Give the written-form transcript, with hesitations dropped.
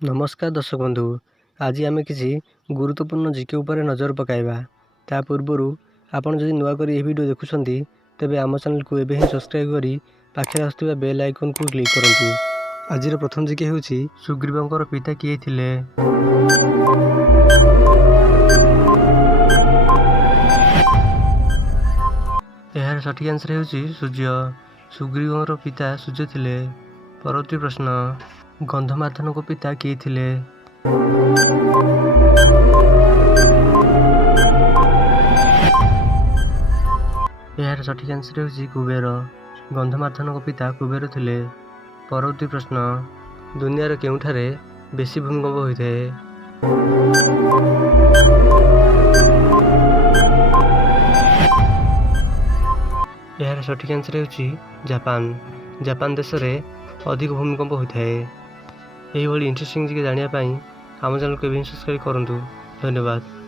नमस्कार दर्शक बंधु, आज आम किसी गुरुत्वपूर्ण जीके उपर नजर पकाइबा। ता पूर्व आपन जदि नुआ करी वीडियो देखुछंती तेबे आम चैनल को एबे ही सब्सक्राइब करी पाखे आसुवा बेल आइकन को क्लिक करंतु। आज प्रथम जीके हेउची सुग्रीवंकर पिता किए थिले। यार सठिक आंसर हेउची सूर्य। सुग्रीवंकर पिता सूर्य थिले। परवर्ती प्रश्न, गंधमार्दन को पिता किए थिले? यार सठिक आंसर हेउची कुबेर। गंधमार्दन को पिता कुबेर थिले। परवर्ती प्रश्न, दुनियार केउठारे बेसी भूमिकंप होइथाए? यार सठिक आंसर हेउची जापान। जापान देश में अधिक भूमिकंप होइथाए। यही इंटरेस्टिंग जीके जानिया पाई आम चैनल को सब्सक्राइब करंतु। धन्यवाद।